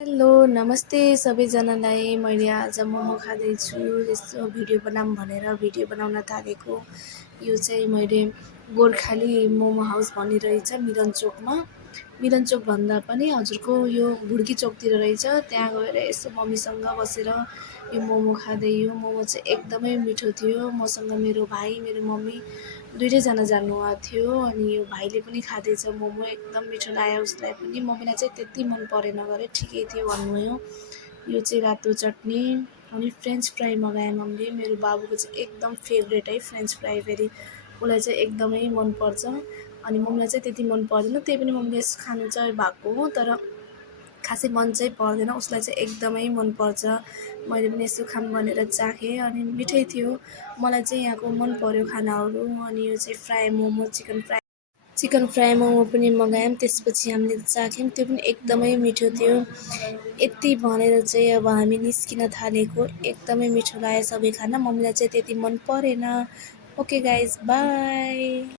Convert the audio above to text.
Hello नमस्ते सबैजनालाई। मैले आज मोमो खाँदैछु। यसो भिडियो बनाऊँ भनेर भिडियो बनाउन थालेको। यो चाहिँ मैले गोर्खाली मोमो हाउस भन्ने रहेछ मिलन चोक भन्दा पनि हजुरको यो भुड्की चोकतिर रहेछ। त्यहाँ गएर यसो मम्मीसँग बसेर यो मोमो खाँदै। यो मोमो चाहिँ एकदमै मिठो थियो। मसँग मेरो भाइ मेरो मम्मी दुईटैजना जानुभएको थियो। अनि यो भाइले पनि खाँदैछ मोमो, एकदम मिठो लाग्यो उसलाई पनि। मम्मीलाई चाहिँ त्यति मन परेन गरे, ठिकै थियो भन्नुभयो। यो चाहिँ रातो चटनी अनि फ्रेन्च फ्राई मगाएँ मम्मीले। मेरो बाबुको चाहिँ एकदम फेभरेट है फ्रेन्च फ्राई, फेरि उसलाई चाहिँ एकदमै मनपर्छ। अनि मम्मीलाई चाहिँ त्यति मन पर्दैन, त्यही पनि मम्मीले खानु चाहिँ भएको हो, तर खासै मन चाहिँ पर्दैन। उसलाई चाहिँ एकदमै मनपर्छ। मैले पनि यसो खाऊँ भनेर चाखेँ अनि मिठै थियो। मलाई चाहिँ यहाँको मन पर्यो खानाहरू। अनि यो चाहिँ fry momo, chicken fry momo पनि मगायौँ। त्यसपछि हामीले चाख्यौँ, त्यो पनि एकदमै मिठो थियो। यति भनेर चाहिँ अब हामी निस्किन थालेको। एकदमै मिठो लाग्यो सबै खाना। मम्मीलाई चाहिँ त्यति मन परेन। Okay guys, by.